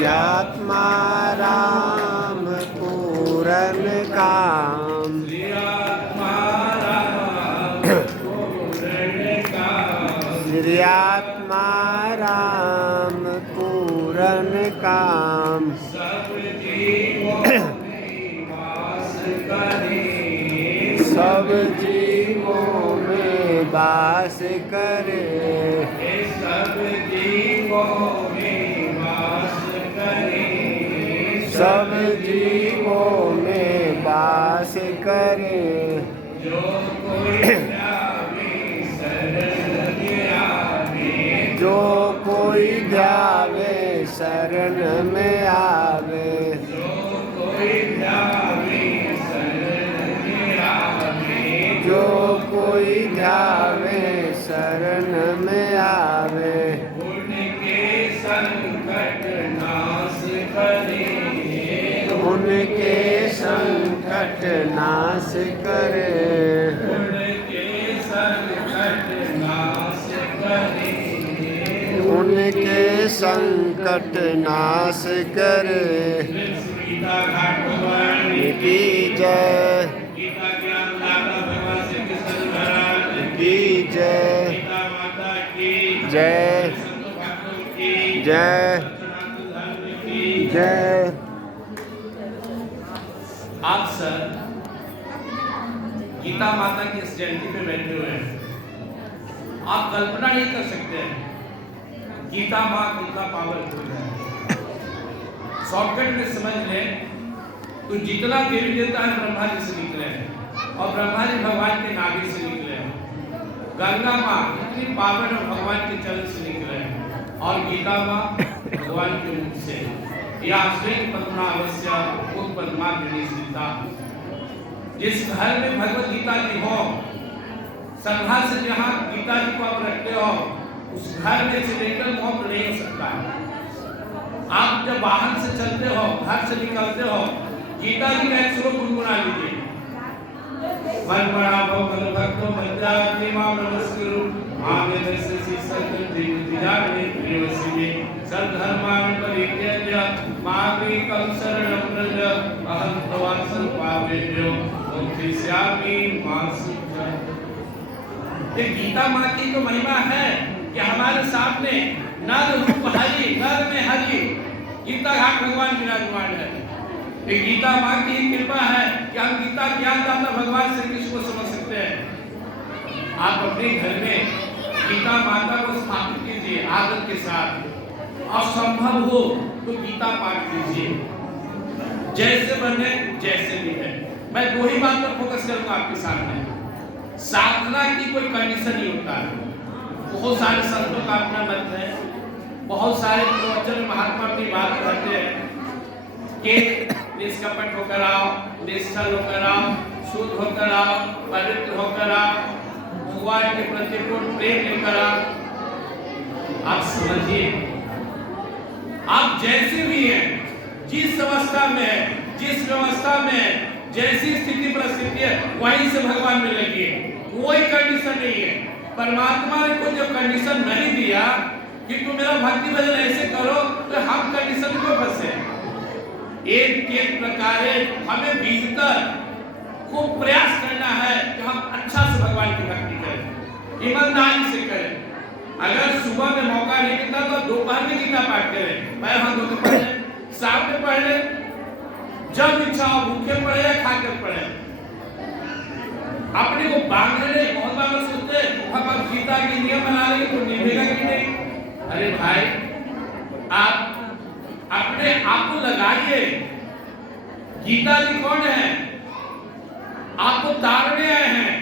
आत्मा राम पूरन काम, श्री आत्मा राम पूरन काम, सब जीवों में वास करे, सब जीवों में वास करे, सब जीवों में वास करे, जो कोई जो कोई ध्यावे शरण में आवे, जो कोई ध्यावे शरण में आवे, जो कोई ध्यावे शरण में आवे, उनके संकट नाश करे, उनके संकट नाश करे, उनके संकट नाश करे, उनके संकट नाश करे। गीता घाट भगवान की जय, गीता ज्ञान दाता भगवान श्री कृष्ण महाराज की जय, गीता माता की जय, जय जय। आप सर गीता माता की इस जयंती पे बैठे हुए हैं। आप कल्पना नहीं कर सकते हैं गीता माँ कितना पावरफुल है। शॉर्टकट में समझ लें तो जितना देवी देवता है ब्रह्मा जी से निकले हैं और ब्रह्मा जी भगवान के नाभि से निकले हैं। गंगा माँ इतनी पावन और भगवान के चरण से निकले हैं और गीता माँ भगवान के मुख से। या श्वेत पद्मावस्य उत पद्माग्नि सीता। जिस घर में भगवत गीता जी हो, सभा से जहाँ गीता जी को आप रखते हो, उस घर में एक्सीडेंटल मौत नहीं हो सकता है। आप जब वाहन से चलते हो, घर से निकलते हो, गीता जी का एक श्लोक गुनगुना लीजिए। मन बड़ा भव भक्तो मज्जाति मां नमस्कुरु आमे दस्य सीसत दिजाने प्रियवसिने सर्वधर्मान परित्यज्य मामेकं शरणं व्रज अहं तवा सर्वपापेभ्यो मोक्षयिष्यामि मा शुचः। ये गीता माँ की तो महिमा है कि हमारे सामने नर रूप हरि, नर में हरि, गीता घाट भगवान विराजमान है। ये गीता माँ की कृपा है कि हम गीता ज्ञान दाता भगवान श्री कृष्ण को समझ सकते हैं। आप अपने घर में गीता माता को स्थापित कीजिए आदर के साथ, और संभव हो तो गीता पाठ कीजिए। जैसे बने जैसे भी है। मैं दो ही बात पर फोकस करूंगा आपके सामने। साधना की कोई कंडीशन नहीं होता है। बहुत सारे संतों का अपना मत है, बहुत सारे प्रवचन महात्मा की बात करते हैं कि निष्कपट होकर आओ, निश्चल होकर आओ, शुद्ध होकर आओ, पवित्र होकर आओ, भगवान के प्रति पूर्ण प्रेम लेकर आओ। आप समझिए, आप जैसे भी हैं, जिस अवस्था में है, जिस व्यवस्था में है, जैसी स्थिति परिस्थिति है, वहीं से भगवान में लगिए। कोई कंडीशन नहीं है। परमात्मा ने कोई जो कंडीशन नहीं दिया कि तुम मेरा भक्ति भजन ऐसे करो, तो हम कंडीशन क्यों फंसे? एक प्रकार हमें भीतर खूब प्रयास करना है कि हम अच्छा से भगवान की भक्ति करें, ईमानदारी से करें। अगर सुबह में मौका नहीं मिलता तो दोपहर में गीता पाठ करें, पैर हाथ धो के पढ़े, शाम में पढ़ ले, जब इच्छा हो भूखे पढ़े या खाकर पढ़े। अपने को बांधने बहुत बार सोचते हम अब गीता की नियम बना लेंगे तो निभेगा कि नहीं। अरे भाई, आप अपने आप को लगाइए। गीता जी कौन है? आपको तारने आए हैं,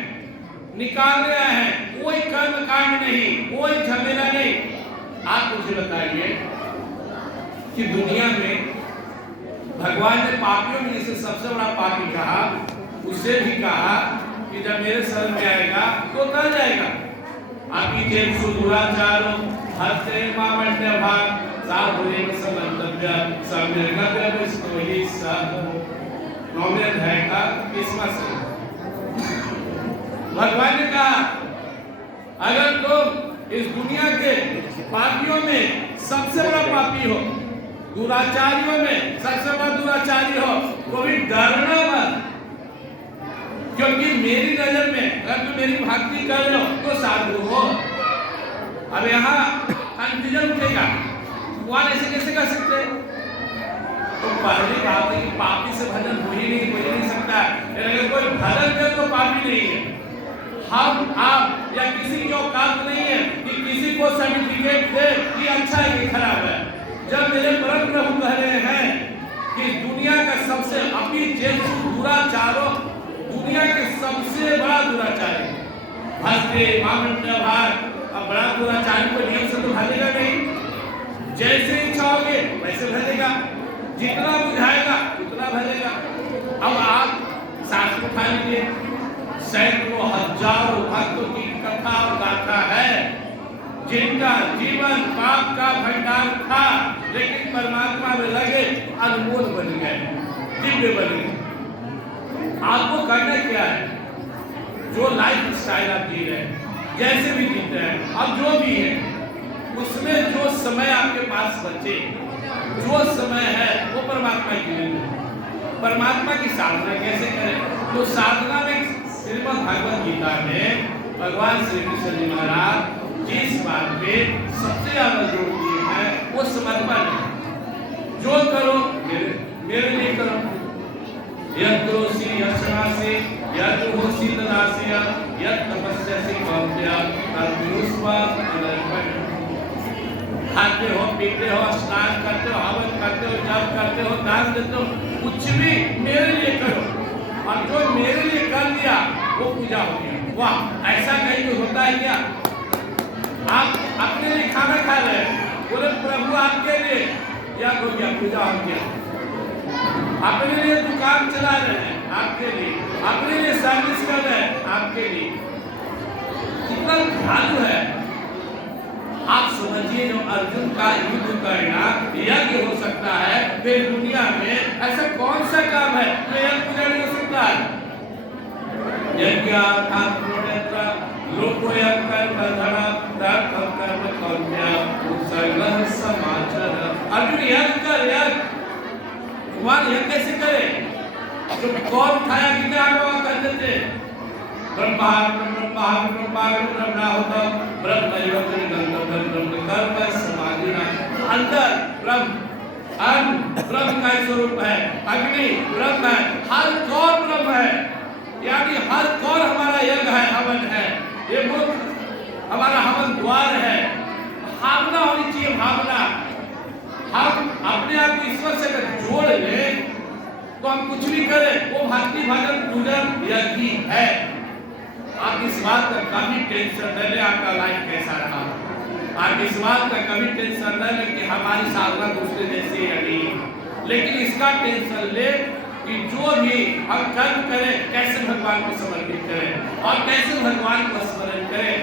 निकालने आए हैं। कोई कर्म कांड नहीं, कोई झमेला नहीं। आप मुझे बताइए कि दुनिया में भगवान ने पापियों में से सबसे बड़ा पापी कहा, उससे भी कहा कि जब मेरे शरण में आएगा तो तर जाएगा। आपकी जेल सुदूराचारो हस्ते मामण्य भाग साधुरे में समंतव्य समर्गद्र विष्णुहि सह। नौवें अध्याय का 20वां श्लोक। भगवान ने कहा अगर तुम इस दुनिया के पापियों में सबसे बड़ा पापी हो दुराचारियों में सबसे बड़ा दुराचारी हो वो भी डरना मत, क्योंकि मेरी नजर में अगर तुम मेरी भक्ति कर रहे हो तो साधु हो। अब यहाँ कंफ्यूजन उठेगा, भगवान ऐसे कैसे कर सकते? तो पहली बात है कि पापी से भजन हो ही नहीं सकता। अगर कोई भजन करे तो पापी नहीं है। हम आप या किसी की औकात नहीं है कि किसी को सर्टिफिकेट दे कि अच्छा है कि खराब है। जब मेरे परम प्रभु कह रहे हैं कि दुनिया का सबसे अपनी जेसु दुराचारो, दुनिया के सबसे बड़ा दुराचारी भस्ते मामंड भाग, अब बड़ा दुराचारी को नियम से तो भजेगा नहीं, जैसे इच्छा होगी वैसे भजेगा, जितना बुझाएगा उतना भजेगा। अब आप शास्त्र उठा लीजिए, सैकड़ों हजारों भक्तों की कथा और गाथा है जिनका जीवन पाप का भंडार था, लेकिन परमात्मा में लगे अनमोल बन गए, दिव्य बन गए। आपको करना क्या है? जो लाइफ स्टाइल आप जी रहे हैं, जैसे भी जीते हैं, अब जो भी है उसमें जो समय आपके पास बचे, जो समय है वो परमात्मा के लिए। परमात्मा की साधना कैसे करें? तो साधना में श्रीमद् भागवत गीता में भगवान श्री कृष्ण जी महाराज जिस बात पे सबसे ज्यादा जोर दिए हैं वो समर्पण है। जो करो मेरे लिए करो, यद करोसि यद क्षमासि यद होसि तदासि यद तपस्यासि कौन्तेय तद्विरुष्वा तदर्पण। खाते हो, पीते हो, स्नान करते हो, हवन करते हो, जप करते हो, दान देते हो, कुछ भी मेरे लिए करो, और जो मेरे लिए कर दिया वो पूजा हो गया। वाह, ऐसा कहीं तो होता है क्या? आप अपने लिए खाना खा रहे हैं, बोले प्रभु आपके लिए या हो गया, पूजा हो गया। अपने लिए दुकान चला रहे हैं, आपके लिए, अपने लिए सर्विस कर रहे हैं, आपके लिए। कितना भालू है। आप समझिए, जो अर्जुन का युद्ध करना यज्ञ हो सकता है, फिर दुनिया में ऐसा कौन सा काम है जो यज्ञ पूजा नहीं हो सकता है? यज्ञ लोकोयम कर्म धर्म तर्थ कर्म कौन्या उत्सर्ग समाचार। अर्जुन यज्ञ कर, यज्ञ भगवान यज्ञ कैसे करे? जो कौन खाया गीता आगवा कर देते, ब्रह्माहम ब्रह्मणाहुतम ब्रह्मयोगिनी गंधर्व ब्रह्म कर्म समाधिना। अंदर ब्रह्म, अन्न ब्रह्म का स्वरूप है, अग्नि ब्रह्म है, हर कौर ब्रह्म है, यानी हर कौर हमारा यज्ञ है, हवन है। ये मुख हमारा हवन द्वार है। भावना होनी चाहिए, भावना। हम अपने आप को ईश्वर से अगर जोड़ लें तो हम कुछ भी करें वो भक्ति भजन पूजन यज्ञ है। आप इस बात का कभी टेंशन न लें आपका लाइफ कैसा रहा। आप इस बात का कभी टेंशन न लें कि हमारी साधना दूसरे जैसी है नहीं, लेकिन इसका टेंशन ले कि जो भी हम कर्म करें कैसे भगवान को समर्पित करें और कैसे भगवान को स्मरण करें।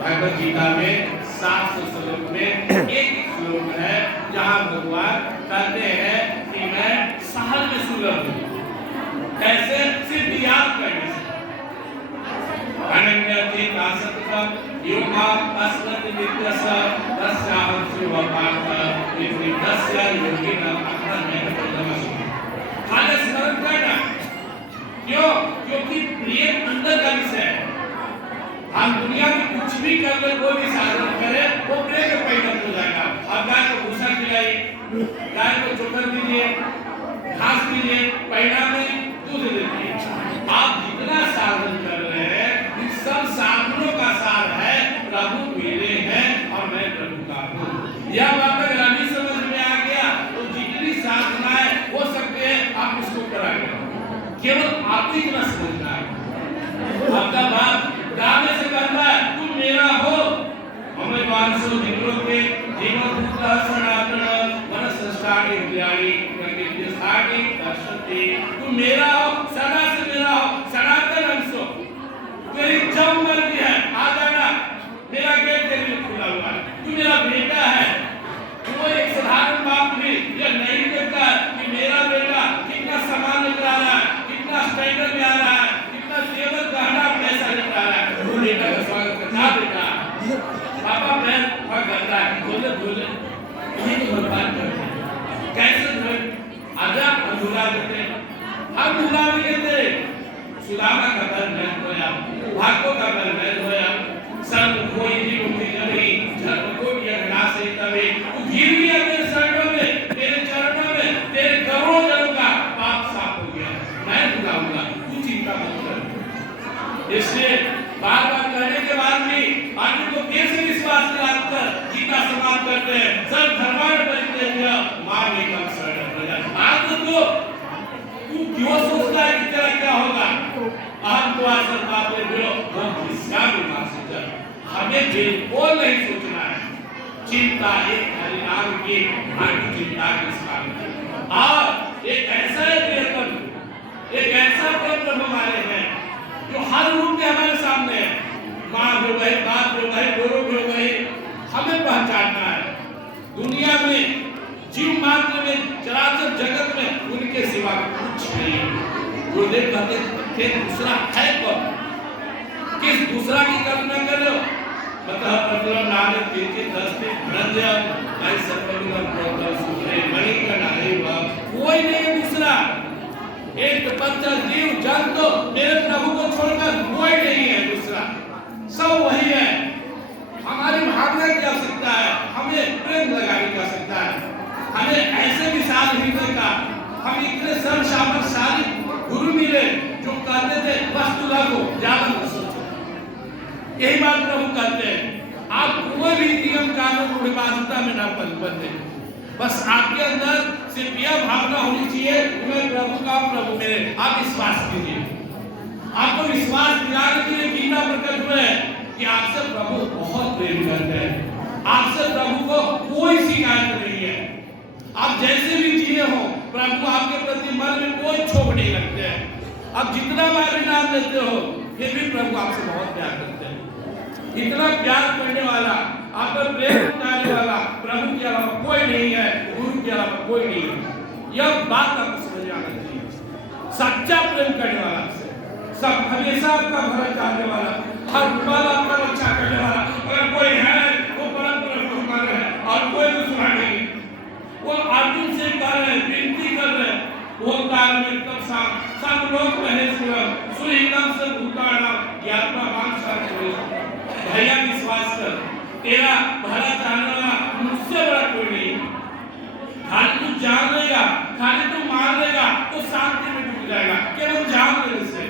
भगवत गीता में 700 श्लोक में एक श्लोक है जहाँ भगवान कहते हैं कि मैं सहज में सुलभ हूँ। कैसे? सिर्फ याद करने से। अनन्यति दासत्वम योगा अस्मत् विद्यस्य तस्याहं शिवपार्थ विद्यस्य योगिना अहं प्रथमसु। खाली स्मरण करना, क्यों? क्योंकि प्रेम अंदर का विषय है। हम दुनिया में कुछ भी कर ले, कोई भी साधन करे, वो प्रेम में परिणत हो जाएगा। अब गाय को भूसा खिलाई, गाय को चोकर दीजिए, घास दीजिए, परिणाम में दूध देती है। आप जितना साधन कर रहे हैं, इन सब साधनों का सार है प्रभु मेरे हैं और मैं प्रभु का हूँ। यह बात अगर अभी समझ में आ गया तो जितनी साधनाएं हो सकते हैं आप उसको कराएंगे। केवल आप ही इतना समझना है। आपका बाप गाने से कहता है तुम मेरा हो, हमें वांसो जिग्रो के जीवन दूता सनातन मनस्ष्टानि उद्यानी प्रकृति स्थानी दर्शते। तुम मेरा हो, सदा से मेरा हो, सनातन अंशो। तेरी जब मर्जी है आ जाना, मेरा गेट तेरे लिए खुला हुआ है। तू मेरा बेटा है। वो एक साधारण बाप भी यह नहीं देखता कि मेरा बेटा कितना सामान लेकर आ रहा है, कितना स्टैंडर्ड में आ रहा है, कितना जेवर गहना पैसा लेकर आ रहा है। वो बेटा का स्वागत करना, बेटा पापा मैं बहुत करता है, बोले बोले यही तो भगवान करते हैं। भाग भुला भी लेते, सुदामा का घर में होया, भागो का घर में होया, सर्व कोई भी मुक्ति नहीं, धर्म को भी अगला से तबे, तू गिर गया मेरे शरणों में, तेरे चरणों में, तेरे करोड़ों जनों का पाप साफ हो गया, मैं भुलाऊंगा, तू चिंता मत कर। इसलिए बार-बार कहने के बाद भी आदमी को कैसे विश्वास दिलाकर गीता समाप्त करते हैं, सब धर्मार्थ बनते हैं, मार नहीं कर सकते। आज तो तू क्यों सोचता है कि तेरा क्या होगा? हम तो आसर बातें बोलो, हम किसका भी ना सोचा, हमें बिल्कुल नहीं सोचना है। चिंता एक हरिनाम की, आगे चिंता किसका भी। और एक ऐसा प्रियतम, एक ऐसा प्रभु हमारे हैं जो हर रूप में हमारे सामने है। माँ हो गए, बाप हो गए, गुरु हो गए, हमें पहचानना है। दुनिया में जीव मात्र में, चराचर जगत में उनके सिवा कुछ नहीं है। गुरुदेव कहते थे दूसरा है कौन? किस दूसरा की कल्पना करो? बता प्रभु नानक के दस्ते धनंजय भाई सर्वज्ञ प्रोतर सुरे मणि का नारे बाप, कोई नहीं है दूसरा। एक पंचर जीव जन तो मेरे प्रभु को छोड़कर कोई नहीं है दूसरा, सब वही है। हमारी भावना की आवश्यकता है, हमें प्रेम लगाने की आवश्यकता है, हमें ऐसे विशाल हृदय का, हम इतने सर्वसामर्थ्यशाली गुरु मिले जो कहते थे वस्तु रखो ज्यादा मत सोचो। यही बात प्रभु कहते हैं, आप कोई भी नियम कानून रूढ़िवादिता में ना बंधे, बस आपके अंदर सिर्फ यह भावना होनी चाहिए मैं प्रभु का प्रभु मेरे, आप विश्वास कीजिए। आपको विश्वास दिलाने के लिए गीता प्रकट हुए कि आपसे प्रभु बहुत प्रेम करते हैं, आपसे प्रभु को कोई शिकायत नहीं है। आप जैसे भी जिए हो, प्रभु आपके प्रति मन में कोई क्षोभ नहीं रखते हैं। आप जितना बार नाम लेते हो, फिर भी प्रभु आपसे बहुत प्यार करते हैं। इतना प्यार करने वाला, आप पर प्रेम उतारने वाला प्रभु के अलावा कोई नहीं है, गुरु के अलावा कोई नहीं है। यह बात आपको समझ आना चाहिए। सच्चा प्रेम करने वाला, सब हमेशा आपका भला चाहने वाला, हर पल आपका रक्षा करने वाला, अगर कोई है वो परम प्रभु कर है और कोई दूसरा नहीं। वो अर्जुन से कह रहे, विनती कर रहे, वो काल में तब सब लोग महेश्वर सुहितम से भूताना ज्ञात्मा वांछा करो। भैया विश्वास कर, तेरा भला चाहने वाला मुझसे बड़ा कोई नहीं। खाली तू जान लेगा, खाली तू मान लेगा तो शांति में डूब जाएगा। केवल जान लेने से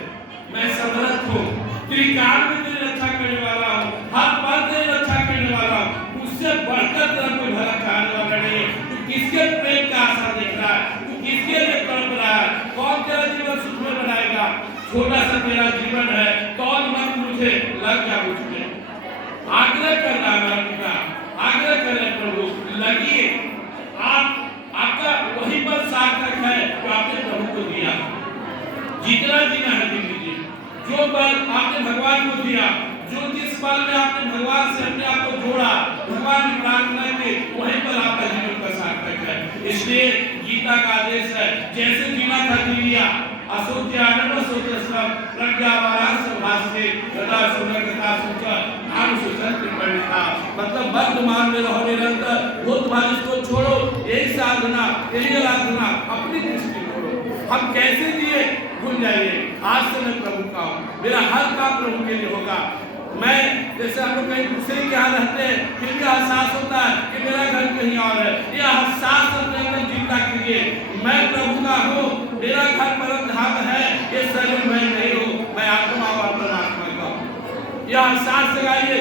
मैं समर्थ हूँ, त्रिकाल में तेरी रक्षा करने वाला हूँ, हर पल तेरी रक्षा करने वाला हूँ। मुझसे बढ़कर तेरा कोई भला चाहने वाला नहीं। तू किसके प्रेम का आशा देख रहा है? तू किसके लिए तड़प रहा है? कौन तेरा जीवन सुखमय बनाएगा? छोटा सा तेरा जीवन है, कौन मत मुझे लग जा मुझमें। आग्रह कर रहा है, आग्रह कर रहे प्रभु लगिए। आपका वही पर सार्थक है जो आपने प्रभु को दिया। जितना जीना है जी लीजिए, जो पल आपने भगवान को दिया, जो जिस पल में आपने भगवान से अपने आप को जोड़ा, भगवान की प्रार्थना की, वही पल आपका जीवन का सार्थक है। इसलिए गीता का आदेश है, जैसे जीना था जी लिया, असोच्य आनंद सोच सब प्रज्ञावान संभाषे गदा सुनकता सोचा नाम सुचन त्रिपणिता। मतलब वर्तमान में रहो निरंतर, भूत भाविस को छोड़ो, यही साधना, यही आराधना, अपनी दृष्टि छोड़ो। हम कैसे दिए भूल जाइए, आज से मैं प्रभु का हूँ, मेरा हर काम प्रभु के लिए होगा। मैं जैसे हम लोग कहीं दूसरे के यहाँ रहते हैं, फिर भी एहसास होता है कि मेरा घर कहीं और है। यह एहसास अपने अंदर जीता कीजिए, मैं प्रभु का हूँ, मेरा घर परम धाम है, ये शरीर मैं नहीं हूँ, मैं आत्मा और परमात्मा का हूँ। यह एहसास लगाइए।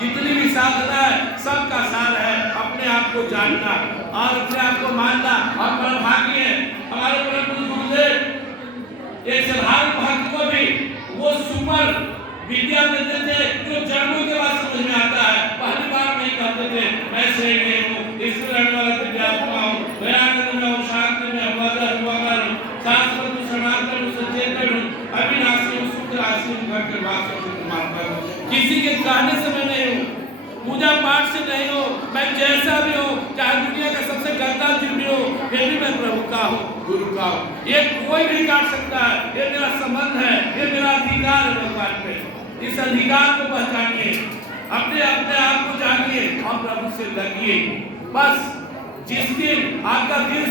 जितनी भी साधना है सबका सार है अपने आप को जानना और अपने आप को मानना। और भाग्य हमारे परम गुरुदेव एक साधारण भक्त को भी वो सुपर विद्या देते थे जो जन्मों के बाद समझ में आता है। पहली बार नहीं कहते थे मैं सही नहीं हूँ, ईश्वर रहने वाला दिव्यात्मा हूँ, दयानंद में हूँ, शांति में हूँ, शास्त्र में समांतर में सचेतन हूँ, अविनाशी हूँ, शुद्ध राशि हूँ, करके वास्तव में परमात्मा हूँ। किसी के कहने से मैं नहीं हूँ, पूजा पाठ से नहीं हो, मैं जैसा भी हूँ, चाहे दुनिया का सबसे गंदा जीव भी हो, फिर भी मैं प्रभु का हूँ, गुरु का हूँ। ये कोई नहीं काट सकता है, ये मेरा संबंध है, ये मेरा अधिकार है भगवान पे। इस अधिकार को पहचानिए, अपने आप को जानिए और प्रभु से लगिए। बस जिस दिन आपका दिल